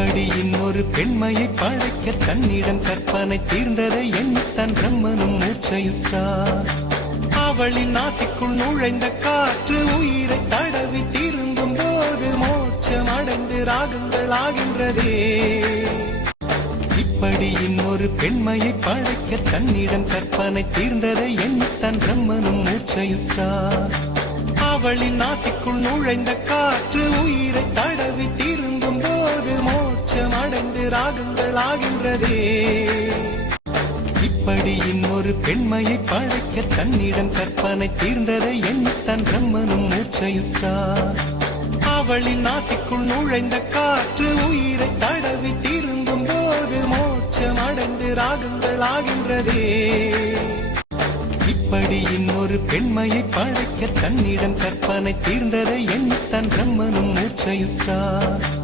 இப்படி இன்னொரு பெண்மையை படைக்க தன்னிடம் கற்பனை தீர்ந்ததை எண்ணித்தான் பிரம்மனும் மூச்சையுற்றார். அவளின் நாசிக்குள் நுழைந்த காற்று உயிரை தடவி திரும்பும் போது மோட்சம் அடைந்து ராகங்கள் ஆகின்றதே. இப்படி இன்னொரு பெண்மையை படைக்க தன்னிடம் கற்பனை தீர்ந்ததை எண்ணித்தான் பிரம்மனும் மூச்சையுற்றார். அவளின் நாசிக்குள் நுழைந்த காற்று உயிரை தடவி திரும்பும் போது மோட்சம் அடைந்து ராகங்கள் ஆகின்றதே. இப்படி இன்னொரு பெண்மையை படைக்க தன்னிடம் கற்பனை தீர்ந்ததை எண்ணித்தான் பிரம்மனும் மூச்சையுற்றார். அவளின் நாசிக்குள் நுழைந்த காற்று உயிரை தடவி திரும்பும் போது மோட்சம் அடைந்து ராகங்கள் ஆகின்றதே. இப்படி இன்னொரு பெண்மையை படைக்க தன்னிடம் கற்பனை தீர்ந்ததை எண்ணித்தான் பிரம்மனும் மூச்சையுற்றார்.